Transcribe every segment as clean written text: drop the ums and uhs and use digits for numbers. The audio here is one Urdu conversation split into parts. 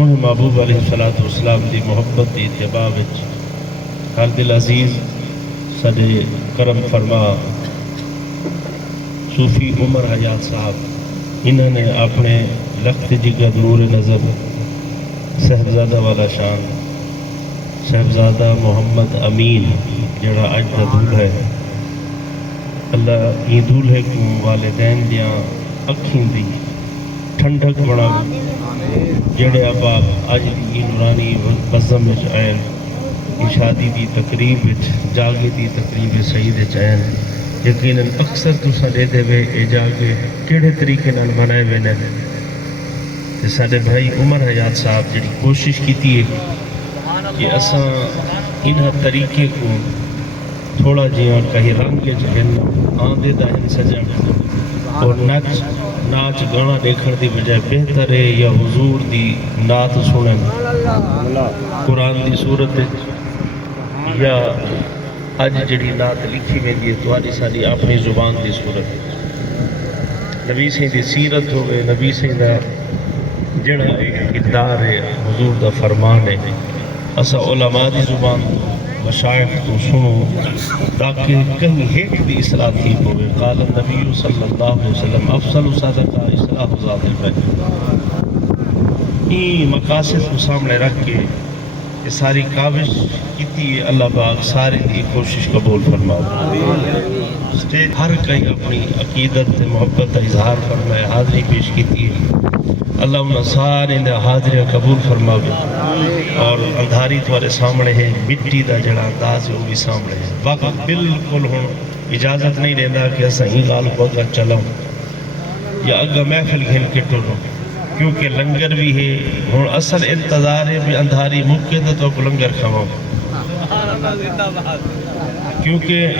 سونے محبوب علیہ السلام دی محبت دی اتباع وچ ہر دل عزیز سڈے کرم فرما صوفی عمر حیات صاحب، انہوں نے اپنے لخت جگر نور نظر صاحبزادہ والا شان صاحبزادہ محمد امین جڑا اج دا دول ہے، اللہ یہ دولہے کو والدین دیاں اکھیں دی ٹھنڈک بنا جڑے احباب اج دی نورانی بزم وچ آئین، شادی دی تقریب وچ جاگے دی تقریب سعید وچ آئین، یقیناً اکثر تساں دے دے وے اے جاگے کیڑے طریقے نال منائے وے نے تے ساڈے بھائی عمر حیات صاحب جڑی کوشش کیتی ہے کہ اساں انہاں طریقے کو تھوڑا جیاں کہیں رنگ وچ ہن آندے دا ہن سجن اور ناچ گانا دیکھن دی بجائے بہتر ہے یا حضور دی نعت سنن قرآن دی صورت یا اج جڑی نعت لکھی ویندی ہے تہاڈی ساری اپنی زبان دی صورت، نبی سے دی سیرت ہوئے، نبی سے دا جڑا ایک کردار ہے، حضور دا فرمان ہے، اسا علماء دی زبان مشائخ تو سنو تاکہ کہیں ہیٹ دی اصلاح تھی ہوئے۔ قال النبی صلی اللہ علیہ وسلم افضل صدقہ اصلاح ذات البین۔ این مقاصد کو سامنے رکھ کے یہ ساری کاوش کیتی ہے، اللہ پاک ساری دی کوشش قبول فرماؤ۔ اسٹیج ہر کئی اپنی عقیدت محبت کا اظہار فرمائے، حاضری پیش کیتی ہے، اللہ انہاں سارے دے حاضریاں قبول فرماوے، اور اندھاری تمہارے سامنے ہے، مٹی دا جڑا انداز ہے وہ بھی سامنے ہے۔ وقت بالکل ہوں اجازت نہیں دینا کہ اسا ہی غال کو اگر چلاؤں یا اگا محفل گھن کے ٹروں، کیونکہ لنگر بھی ہے ہوں اصل انتظار ہے بھی اندھاری موقع تو کو لنگر کھواؤں، کیونکہ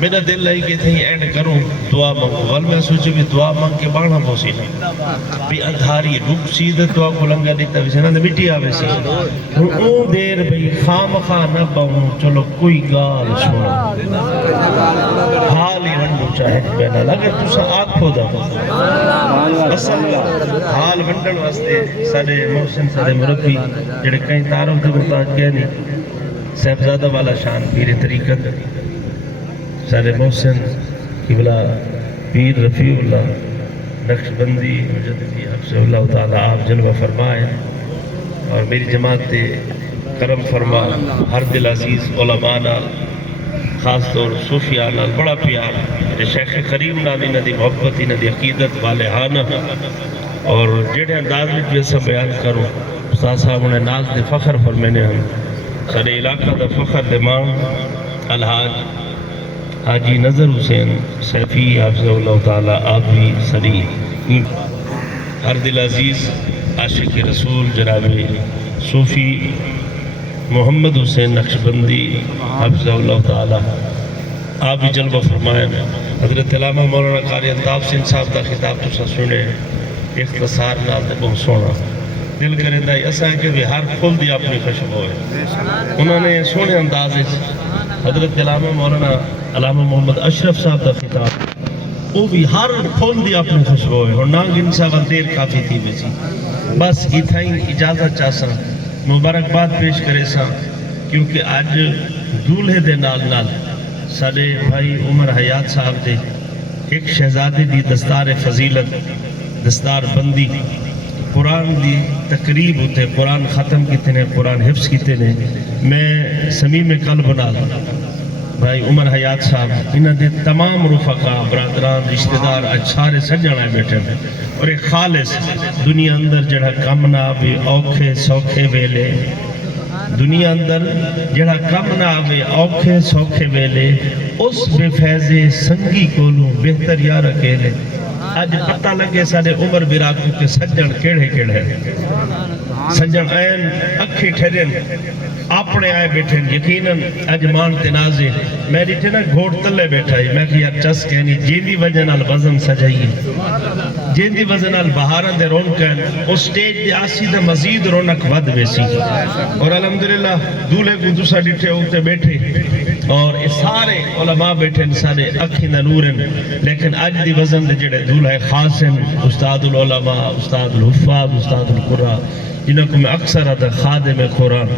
میرا دل ہے کہ تھی اینڈ کروں دعا مانگو، غل میں سوچے بھی دعا مانگ کے بانا پوسی نہیں بھی اندھاری رک سیدھ دعا کو لنگر دیتا بھی سنہ مٹی آوے سی اون دیر بھی خام خواہ نہ باؤں، چلو کوئی گال چھوڑا حال ہی ونڈو چاہے بینا اگر تُسا آگ پودا اصل حال ونڈن واسطے سارے محسن سارے مربی جڑے کہیں تعارف دے محتاج گئے نہیں، صاحبزادہ والا شان پیر طریقت سارے محسن قبلہ پیر رفیع اللہ نقشبندی مجددی حفظ اللہ تعالیٰ آپ جلوہ فرمائے، اور میری جماعت تے کرم فرما ہر دل عزیز علماء نال خاص طور صوفیاء نال بڑا پیار، شیخ کریم نال انہ دی محبت انہ دی عقیدت والے ہانا، اور جڑے انداز میں جیسا بیان کروں استاد صاحب انہیں ناز دے فخر فرمینے ہم سارے علاقہ دا فخر دے ماں الحاج حاجی نظر حسین سیفی حافظ اللہ تعالیٰ آپ بھی سری ہر دل عزیز عاشق رسول جناب صوفی محمد حسین نقشبندی حافظ اللہ تعالیٰ آپ بھی جلوہ فرمائیں۔ حضرت علامہ مولانا قاری الطاف سنگھ صاحب دا خطاب تسا سنے اختصار نال دے بہت سونا دل کرندہ ایسا ہے کہ بھی ہر پھول دی اپنی خوشبو ہے، انہوں نے سونے انداز حضرت علامہ مولانا علامہ محمد اشرف صاحب دا خطاب وہ بھی ہر پھول دی اپنی خوشبو ہے، اور نانگ انسان دیر کافی تھی بیسی بس اتھائیں اجازت چاہساں مبارکباد پیش کرے ساں، کیونکہ آج دولہے دے نال نال سارے بھائی عمر حیات صاحب دے ایک شہزادی دی دستار فضیلت دستار بندی قرآن دی تقریب ہوتے قرآن ختم کیتے نے قرآن حفظ کیتے نے، میں سمیم قلب نال بھائی عمر حیات صاحب انہاں دے تمام رفقا برادران رشتہ دار اج سارے سجانا بیٹھے ہیں، اور ایک خالص دنیا اندر جڑا کم نہ بھی اوکھے سوکھے ویلے دنیا اندر جڑا کم نہ آوے اوکھے سوکھے ویلے اس بے فیضے سنگی کولوں بہتر یار اکیلے۔ آج پتہ لگے سارے عمر براکو کے سجن کیڑے کیڑے سجن آئین اکھی ٹھرین اپنے آئے بیٹھے یقیناً اج مان تنازے میں ریٹھے نا گھوڑ تلے بیٹھا ہے، میں کہ یار چس کہنی جیندی وجہ نال وزن سجائیے، جیندی وجہ نال بہارن دے رونکن اس سٹیج دے آسی دے مزید رونک ود بیسی، اور الحمدللہ دولے کو دوسرا ڈٹھے ہوتے بیٹھے اور اس سارے علماء بیٹھے سارے اکھی نورن، لیکن اج دی وزن دے جڑے دولہ خاصن استاد العلماء استاد الحفاظ استاد القرآن جنہوں کو میں اکثر آتا خادم قرآن.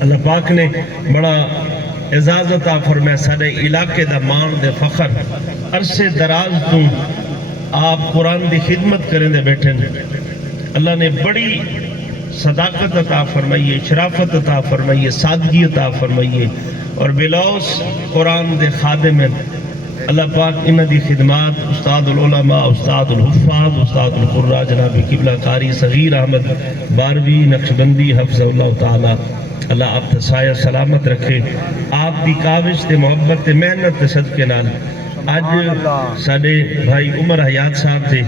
اللہ پاک نے بڑا اعزاز عطا فرمایا سارے علاقے دا مان دے فخر عرصے دراز تو آپ قرآن دی خدمت کریں دے بیٹھے. اللہ نے بڑی صداقت عطا فرمائیے، شرافت عطا فرمائیے، سادگی عطا فرمائیے، اور بلوس قرآن دے خادم ہیں. اللہ پاک انہ دی خدمات استاد العلماء، استاد الحفاظ، استاد القرآ جناب قبلہ قاری صغیر احمد باروی نقشبندی حفظ اللہ تعالی، اللہ آپ تسایہ سلامت رکھے. آپ دی کاوش تے محبت تے محنت تے صدقے نال آج ساڑے بھائی عمر حیات صاحب تے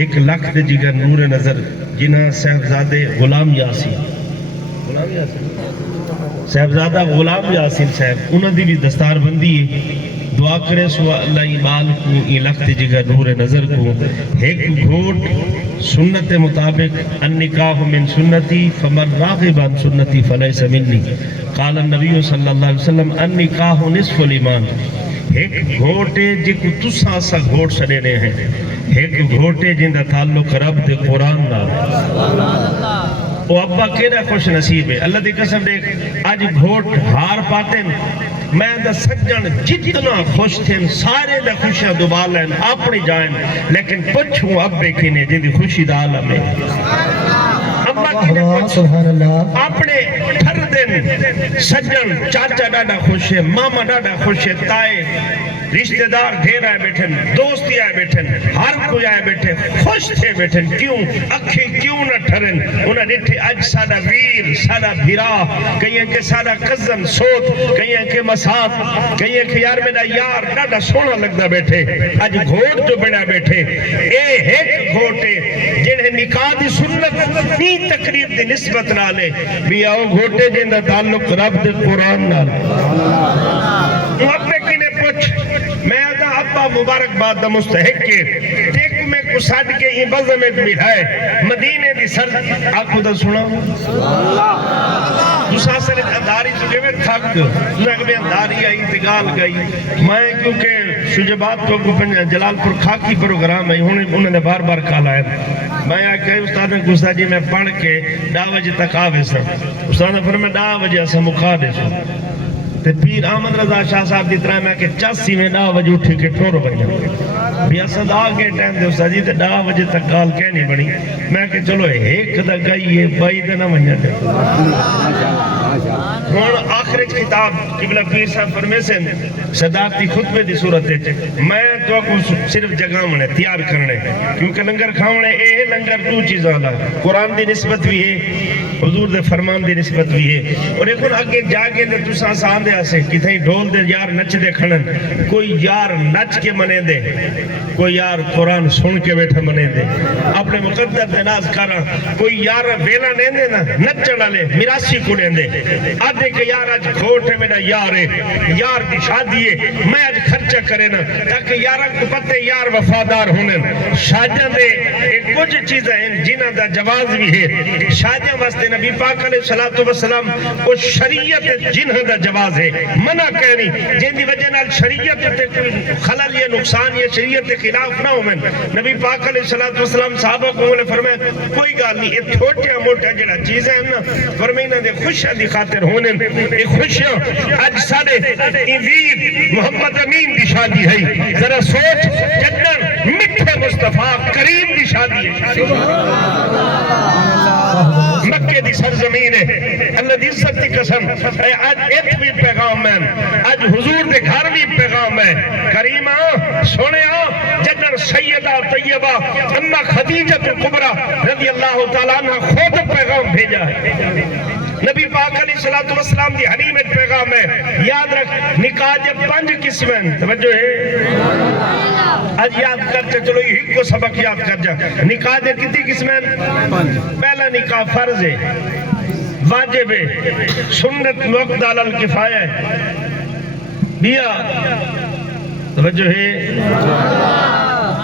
1 لاکھ تے جگر نور نظر جنہ صاحبزادے غلام یاسین صاحبزادہ غلام یاسین صاحب انہوں دی بھی دستار بندی ہے. دعا کرے سوا اللہ ایمال کو این لخت جگر نور نظر کو ایک گھوٹ سنت مطابق النکاح من سنتی فمن راغب عن سنتی فلیس منی. قال النبی صلی اللہ علیہ وسلم النکاح نصف الایمان. ایک گھوٹے جی کو تسا سا گھوٹ سڑے ہیں، ایک گھوٹے جن دا تعلق رب دے قرآن نال. وہ ابا کیڑا خوش نصیب ہے. اللہ دی قسم دیکھ آج گھوٹ ہار پاتے میں دا سجن جتنا خوش تھے سارے دا خوشیاں دوبار لین اپنی جائیں، لیکن پچھوں ابے کینے جن دی خوشی دا عالم ہے. ابا کینے پچھ اپنے تھر دن سجن چاچا ڈاڈا خوش ہے، ماما ڈاڈا خوش ہے، تائے رشتہ دار ڈھیر آئے بیٹھن، دوستی آئے بیٹھن، ہر کوئی آئے بیٹھے خوش تھے بیٹھن. کیوں اکھیں کیوں نہ ٹھرن؟ انہاں ڈٹھے اج ساڈا ویر ساڈا بھرا، کہیں کہ ساڈا کزن سوت، کہیں کہ مساف، کہیں کہ یار میرا یار ڈاڈا سونا لگدا بیٹھے. اج گھوٹ جو بنا بیٹھے اے ایک گھوٹے جنہیں نکاح دی سنت نی تقریب دی نسبت نالے بھی آؤ گھوٹے جن دا تعلق رب دے قرآن نال. ابے کی نے پوچھ میں آدھا ابا مبارک باد دا مستحق کے دیکھ میں کو ساڑھ کے ہی بزمت بھی ہے مدینے دی سر آنکھو دا سنا دوسرا سر انداری تو جو میں تھک انہیں کہ انداری آئی انتقال گئی. میں کیونکہ شجبات کو جلال پور خاکی پروگرام ہے انہوں نے بار بار کالا ہے. میں آکے استاد نے گزدہ جی میں پڑھ کے 10 بجے تک آوے سا. استاد نے فرمائے 10 بجے سے مکھا دے سا. تے پیر احمد رضا شاہ صاحب دی طرح میں کہ 80 میں 10 بجے اٹھے کے ٹھور بجے بھی اسد آگے ٹائم دے استاد جی تے 10 بجے تک گال کہنی بڑی. میں کہ چلو ایک دا گئی ہے بائی دے نہ منجا دے. ہون آخر کتاب قبلہ پیر صاحب فرمے سے صداقتی خطبے دی صورت ہے. میں تو کو صرف جگہ منے تیار کرنے کیونکہ لنگر کھاونے اے لنگر دو چیزاں لا قرآن دی نسبت بھی ہے، حضور دے فرمان دی نسبت بھی ہے. اور ایک اگے جاگے دے تساں سان دے آسے کتھیں ڈھول دے یار نچ دے کھڑن، کوئی یار نچ کے منے دے، کوئی یار قرآن سن کے بیٹھے منے دے، اپنے مقدر دے ناز کرا. کوئی یار ویلا نہیں دے نا نچڑا لے میراسی کو لیں دے آدھے کہ یار آج کھوٹ ہے میرا یار ہے، یار دی شادی ہے میں آج خرچہ کرے نا تاکہ یارہ کو پتے یار وفادار ہونے. شادیاں دے ایک کچھ چیزیں ہیں جنہ دا جواز بھی ہے. شادیاں واسطے نبی پاک علیہ السلام وہ شریعت جنہ دا جواز ہے منع کہنی جن دی وجہ نال شریعت تے کوئی خلل یا نقصان یا شریعت کے خلاف نہ ہومن. نبی پاک علیہ السلام صحابہ کو انہوں نے فرمایا کوئی گال نہیں یہ چھوٹیا موٹا جڑا چیزیں ہیں نا فرمائنہ دے خوشیاں دی خاطر ہونے. یہ خوشیاں آج سارے ویر محمد امین دی شادی ہے. ذرا سوچ جنر مٹھے مصطفیٰ کریم دی شادی ہے، مکہ دی سرزمین ہے. اللہ دی عزت دی قسم آج ایک بھی پیغام ہے، آج حضور دے گھر بھی پیغام ہے. کریمہ سنیا جنر سیدہ طیبہ اما خدیجہ کبریٰ رضی اللہ تعالیٰ عنہ خود پیغام بھیجا ہے. نبی پاک علیہ السلام دی حریم ایک پیغام ہے. یاد رکھ نکاح جب 5 قسمیں توجہ ہے آج یاد کر چلو یہ کو سبق یاد کر جا. نکاح جب کتنی قسمیں؟ 5. پہلا نکاح فرض ہے، واجب ہے، سنت وقت علی الکفایہ ہے. بیا توجہ ہے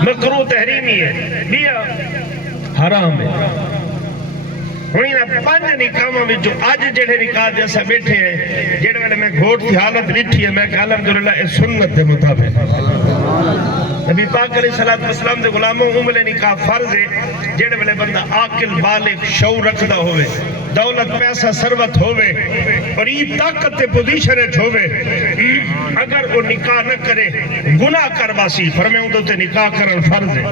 مکروہ تحریمی ہے، بیا حرام ہے. ہوئی نا 5 نکاحاں وچوں اج جڑے نکاح تے اساں بیٹھے ہیں جڑے ویلے میں گھوٹ دی حالت ڈٹھی ہے میں کہ الحمدللہ اے سنت دے مطابق نبی پاک علیہ الصلوۃ والسلام دے غلاموں ویلے نکاح فرض ہے جڑے ویلے بندہ عاقل بالغ شعور رکھدا ہوئے دولت پیسہ ثروت ہوئے اور یہ طاقت تے پوزیشن وچ ہوئے اگر وہ نکاح نہ کرے گناہ کرواسی فرمایا اون تے نکاح کرن فرض ہے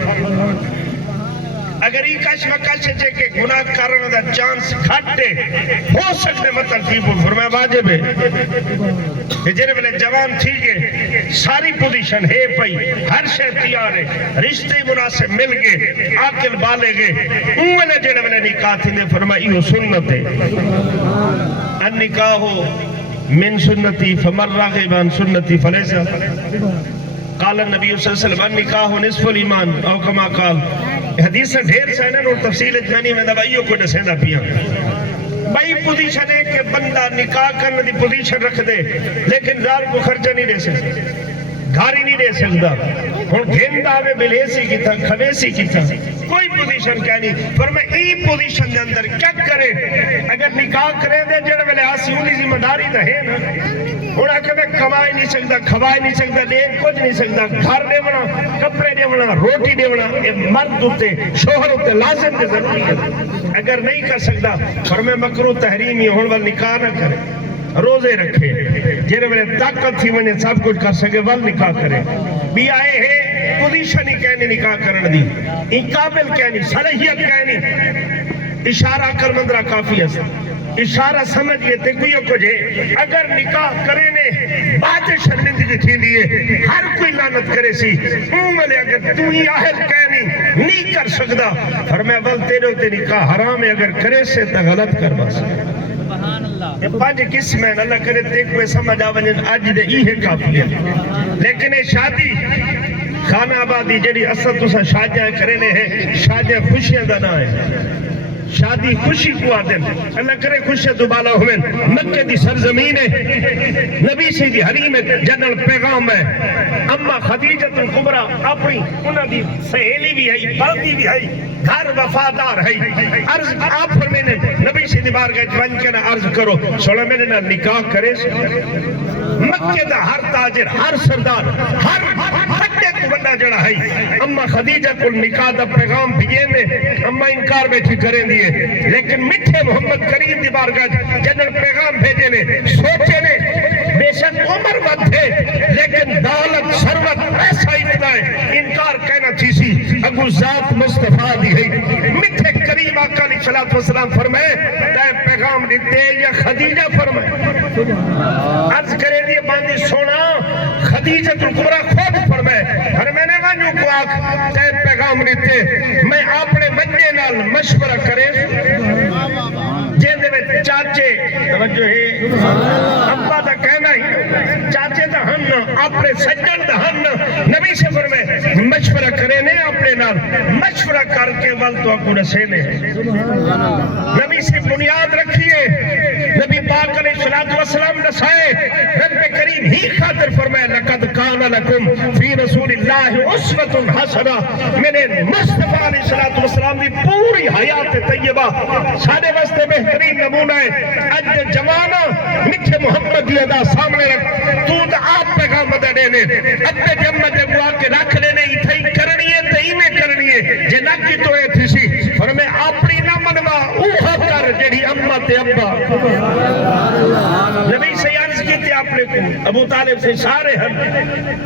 اگر یہ کش مکش ہے کہ گناہ کرنے دا چانس کھٹے ہو سکتے مطلب تھی فرمایا واجب ہے جنہے ویلے جوان تھی گے ساری پوزیشن ہے پئی ہر شے تیار ہے رشتے مناسب مل گئے عاقل بالغ گئے انہوں جنہے ویلے نکاح تھی نے فرمایا یہ سنت ہے النکاح من سنتی فمن راغب عن سنتی فلیسا قال النبی صلی اللہ علیہ وسلم النکاح نصف الایمان او کما قال حدیث سے ڈھیر سینن اور تفصیل اجمانی میں دبائیوں کو نسیدہ پیا بھائی پوزیشن ہے کہ بندہ نکاح کرنے دی پوزیشن رکھ دے لیکن زار کو خرچہ نہیں دے سکتا گھاری نہیں دے سکتا ہوں گھندا میں بلیسی کی تھا کھویسی کی تھا کوئی پوزیشن کیا نہیں پر میں ای پوزیشن دے اندر کیا کرے اگر نکاح کرے دے جنہے میں آسی انہی ذمہ داری تو ہے نا انہاں کہ میں کمائے نہیں سکتا کھوائے نہیں سکتا لے کچھ نہیں سکتا گھر دے بنا کپڑے دے بنا روٹی دے بنا مرد ہوتے شوہر ہوتے لازم دے ضروری ہے اگر نہیں کر سکتا پر میں مکروہ تحریمی ہون وال نکاح نہ کرے روزے رکھے جنہے میں طاقت تھی ونے سب کچھ کر سکے وال نکاح کرے بھی آئے ہیں پوزیشن ہی کہنی نکاح کرن دی این قابل کہنی صلاحیت کہنی اشارہ کر مندرہ کافی ہے اشارہ سمجھئے تے کوئی کچھ ہے اگر نکاح کرے نے بات شرمندگی تھی لیے ہر کوئی لعنت کرے سی ملے اگر تو ہی اہل کہنی نہیں کر سکتا فرمایا ول تیرے ہوتے نکاح حرام ہے اگر کرے سے تا غلط کر بس یہ 5 قسم ہیں اللہ کرے تے کوئی سمجھ آونجن آج دے ای ہے کافی ہے لیکن یہ شادی خانہ آبادی جڑی اصل تو سا شادیاں کرنے ہیں شادیاں خوشیاں دا نہ ہے شادی خوشی کو آدن اللہ کرے خوشی دوبالا ہوئے مکہ دی سرزمین ہے نبی سے دی حریم جنرل پیغام ہے اما خدیجت الکبرى اپنی انہاں دی سہیلی بھی ہے بلدی بھی ہے گھر وفادار ہے عرض آپ فرمینے نبی سے دی بارگاہ جوان کے نا عرض کرو سوڑا میں نے نا نکاح کرے مکہ دا ہر تاجر ہر سردار ہر بڑے کو بندہ جڑا ہے اما خدیجت النکاح دا پیغام بھیجے نے اما انکار بیٹھی کریں دیئے لیکن مٹھے محمد کریم دی بارگاہ جنرل پیغام بھیجے نے سوچے نے بے شک عمر ود تھے لیکن دولت ثروت پیسہ اتنا ہے انکار کہنا تھی سی ابو ذات مصطفیٰ دی ہے مٹھے کریم آقا علیہ السلام فرمائے تے پیغام دیتے یا خدیجہ فرمائے عرض کرے دیئے باندھی سونا خدیجت الکبرى خود فرمائے ہر میں نے وانیوں کو آکھ تے پیغام دیتے میں اپنے بچے نال مشورہ کرے جیندے میں چاچے توجہ ہے ابا دا کہنا ہی چاچے دا ہن اپنے سجن دا ہن نبی سے فرمائے مشورہ کرے نے اپنے نال مشورہ کر کے ول تو اکو رسے نے نبی سے بنیاد رکھیے نبی پاک علیہ السلام نسائے رب کریم ہی خاطر فرمائے لقد کان لکم فی رسول اللہ اسوۃ حسنہ میرے مصطفیٰ علیہ السلام دی پوری حیات طیبہ سارے واسطے بہترین نمونہ ہے اج جوانہ مٹھے محمد دی ادا سامنے رکھ تو دا آپ پیغام بدا دینے اپنے جمع جب وہ آکے رکھ لینے اتھائی کرنی ہے تہی میں کرنی ہے جنہ کی تو ہے تھی سی فرمائے اپنی نہ منوا اوہا کر جڑی امہ تے ابا نبی سے عرض کی تھی آپ نے کو ابو طالب سے سارے ہم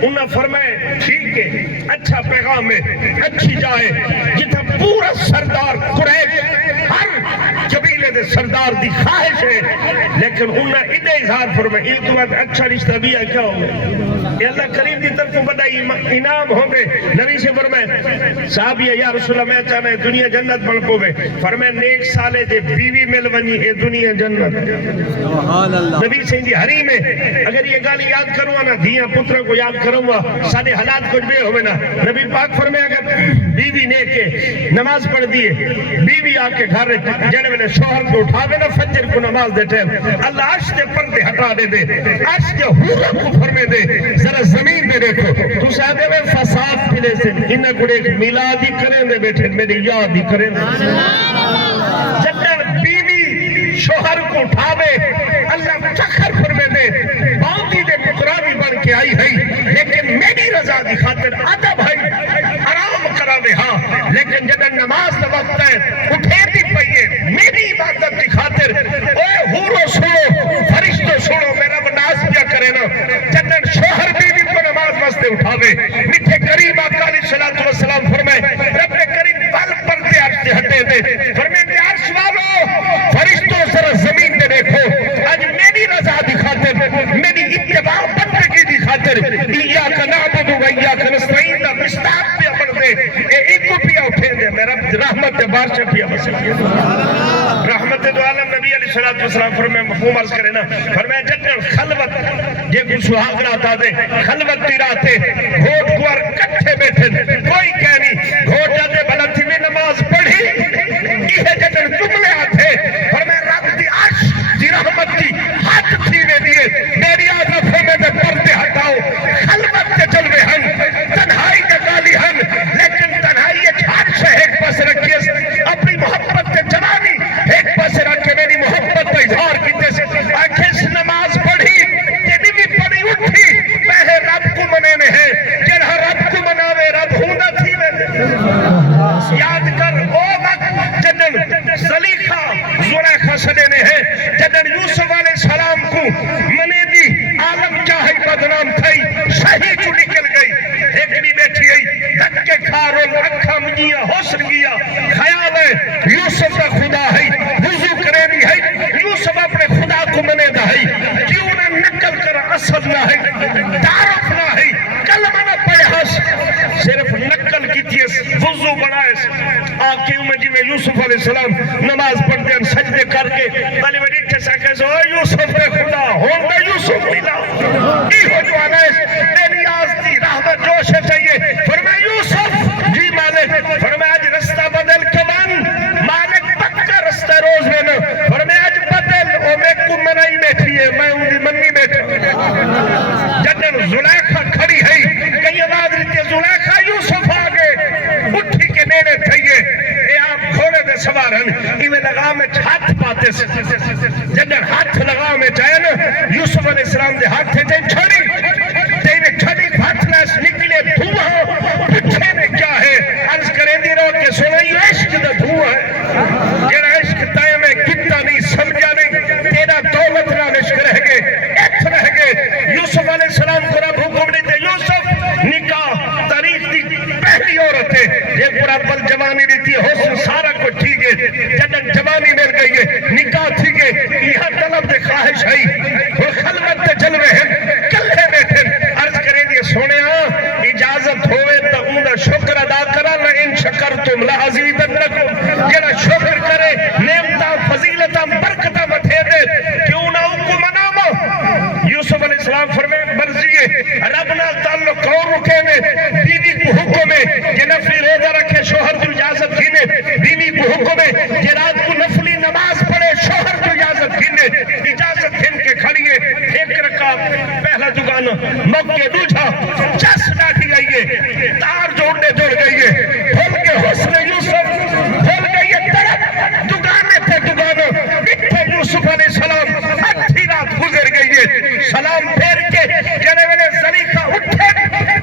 انہا فرمائے ٹھیک ہے اچھا پیغام ہے اچھی جائے جتھا پورا سردار قریش ہر قبیلے دے سردار دی خواہش ہے لیکن انہا ادھے اظہار فرمائے یہ تو بات اچھا رشتہ بھی ہے کیا ہوگا یہ اللہ کریم دی طرف بڑا انعام ہوں گے نبی سے فرمائے صحابی یا رسول اللہ میں چاہنا ہے دنیا جنت بن کو بے فرمائے نیک سالے دے بیوی مل ونی اے دنیا جنت نبی سے دی حریم ہے اگر یہ گالی یاد کروں نا دھیاں پتروں کو یاد کروں گا سارے حالات کچھ بے ہوئے نا نبی پاک فرمائے اگر بیوی نیک ہے نماز پڑھ دیئے بیوی آکے گھر جڑے والے شوہر کو اٹھاوے نا فجر کو نماز دے ٹیم اللہ عرش دے پردے ہٹا دے دے عرش دے حورہ کو فرمے دے ذرا زمین دے دیکھو تو سادے میں فساد پھلے سے انہیں کو ایک میلادی کریں دے بیٹھے میری یاد ہی کریں دے جنر تے بارش پیا بس رحمت دو عالم نبی علیہ الصلوۃ والسلام فرمائے مفہوم عرض کرے نا فرمایا جنن خلوت جے کو سہاگ رات آتے خلوت تی راتے گھوٹ گوار کٹھے بیٹھے کوئی کہہ نہیں گھوٹ جاتے بھلا تھی میں نماز پڑھی یہ جنن جملے آتے فرمایا رب دی عرش دی رحمت دی ہاتھ تھی میں دیے میری آزفوں میں دے پردے ہٹاؤ خلوت کے جلوے ہن تنہائی کے گالی ہن لیکن تنہائی ایک عرش ایک پاس رکھیے اپنی محبت کے جوانی ایک پاس رکھ کے میری محبت کا اظہار کیتے سے آنکھیں نماز پڑھی یہ بھی پڑھی اٹھی پہلے رب کو منے ہیں جنہا رب کو مناوے رب ہوندا تھی میں یاد کر او وقت جنن زلیخا زلیخا سڈے ہیں جنن یوسف علیہ السلام کو منے دی عالم چاہے بدنام تھئی صحیح چو نکل گئی ایک بھی بیٹھی گئی دھکے کھارو اکھا مجیاں حسن گیا خیال ہے یوسف کا خدا ہے وضو کرے بھی ہے یوسف اپنے خدا کو منے دا ہے کیوں نہ نکل کر اصل نہ ہے تعارف نہ ہے کلمہ نہ پڑھے ہس صرف نکل کی تیس وضو بنائے آکیوں میں جی میں یوسف علیہ السلام نماز پڑھتے ہیں سجدے کر کے بلی میں ڈیٹھے ساکے سو یوسف کے خدا ہوں گا یوسف ملا ای ہو جو آنا ہے میری آزدی رحمت جوش ہے چاہیے فرمائے یوسف جی مالک فرمائے آج رستہ بدل کے بن مالک پکا رستہ روز میں نا فرمائے آج بدل او میں کو منائی بیٹھی ہے میں ان دی منی بیٹھا جنن زلیخا کھڑی ہے کئی آواز رہتی ہے زلیخا یوسف آگے اٹھی کے نیڑے تھئیے اے آپ گھوڑے دے سوارن ایویں لگا میں ہاتھ پاتے سے جنن ہاتھ لگا میں چاہے نا یوسف علیہ السلام دے ہاتھ تھے جن چھڑی تینے چھڑی پھاتلاس نکلے دھواں پچھے میں کیا ہے عرض کریں دی رو کہ سنائی عشق دا دھواں ہے جنہ عشق تائے میں کتا نہیں سمجھا نہیں تیرا دولت نہ عشق رہ گئے ایتھ رہ گئے یوسف علیہ السلام کو رب حکم دیتے یوسف نکاح تاریخ دی پہلی عورت ہے یہ پورا پل جوانی دیتی ہے حسن سارا کو ٹھیک ہے جنن جوانی مل گئی ہے نکاح ٹھیک ہے یہاں طلب دے خواہش ہے وہ خلوت دے جلوے ہیں کلے بیٹھے عرض کریں دیئے سونے اجازت ہوئے تو اونہ شکر ادا کرا لئن شکرتم لعزیدنکم جنہ شکر کرے نعمتاں فضیلتاں برکتاں بتھے دے کیوں نہ ان کو منامو یوسف علیہ السلام فرمائے مرضیے رب نہ تعلق کون رکے میں بیوی کو حکم ہے کہ نفلی روزہ رکھے شوہر کو اجازت گھنے بیوی کو حکم ہے کہ رات کو نفلی نماز پڑھے شوہر کو اجازت گھنے اجازت گھن کے کھڑیے ایک رکعت پہلا دکان موقع دوجھا چس ڈاٹھی گئی ہے تار جوڑنے جوڑ گئی ہے بھول کے حسن یوسف بھول گئی ہے طرف دکانے تھے دکانوں بٹھے یوسف علیہ السلام اٹھی رات گزر گئی ہے سلام پھیر کے جنے والے زلیخا اٹھے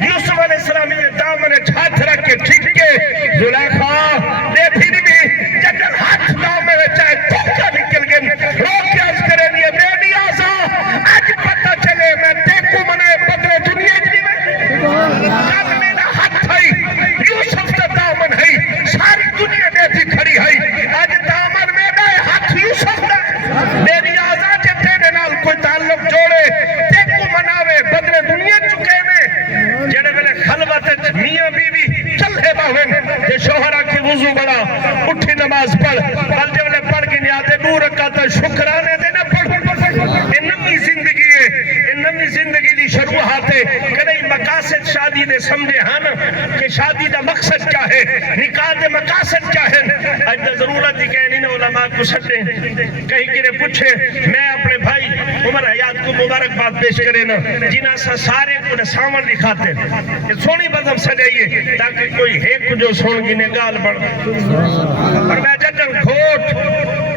یوسف علیہ السلام یہ دامن ہاتھ رکھ کے ٹھیک کے زلیخا دے پھر بھی جنن ہاتھ دامن چاہے تھوکا نکل گئے روک کے عرض کرے لیے میری آزا آج پتہ چلے میں دیکھو منائے بدلے دنیا جی میں کل میرا ہاتھ ہے یوسف کا دامن ہے ساری دنیا دیتی کھڑی ہے آج دامن میرا ہے ہاتھ یوسف کا میری آزا جب تیرے نال کوئی تعلق جوڑے دیکھو مناوے بدلے دنیا چکے میں جڑے ویلے خلوت میاں بیوی چلے باہن کہ شوہرہ کی وضو بڑا اٹھی نماز پڑھ بل جب لے پڑھ کے نیاتے دور رکھاتا شکرانے دینا پڑھ یہ نمی زندگی ہے یہ نمی زندگی دی شروعات ہے کہ مقاصد شادی دے سمجھے ہاں کہ شادی دا مقصد کیا ہے نکاح دے مقاصد کیا ہے آج دا ضرورت ہی کہنی نے علماء کو سٹے کہیں کہ پوچھے میں اپنے بھائی عمر حیات کو مبارکباد پیش کرے نا جنہاں سا سارے کو سامان دکھاتے کہ سونی بزم سجائیے تاکہ کوئی ایک جو سون گی نگال بڑھ اور میں جنن گھوٹ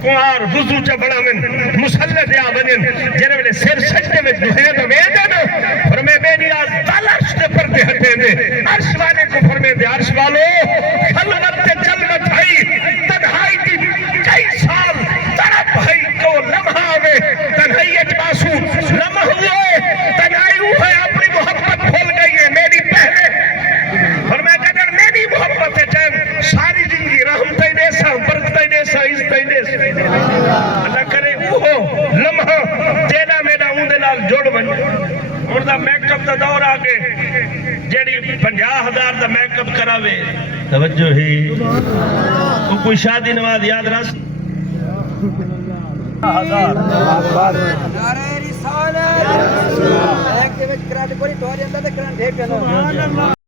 کوار وضو چا بڑا من مسلط یا بنن جنہوں نے سر سجدے میں دہین ویدن فرمے بے نیاز تال عرش دے پردے ہٹے دے عرش والے کو فرمے دے عرش والو خلوت تے جلوت ہے تنہائی دی کئی سال تڑپ ہے کو لمحہ ہوئے تنہائی اجباسو لمحہ ہوئے تنہائی ہوئے اپنی محبت بھول گئی ہے میری پہلے فرمے اگر میری محبت ہے چاہے ساری زندگی رحمتیں دے سا برکتیں دے سا عزتیں دے سا اللہ کرے وہ لمحہ تیرا میرا اوندے نال جوڑ بن اور دا میک اپ دا دور آگے جیڑی 50,000 دا میک اپ کراوے توجہ ہے تو کوئی شادی نواز یاد رس نعرہ رسالت ایک دے وچ کرانٹ کوئی تو اندر تے کرانٹ ہے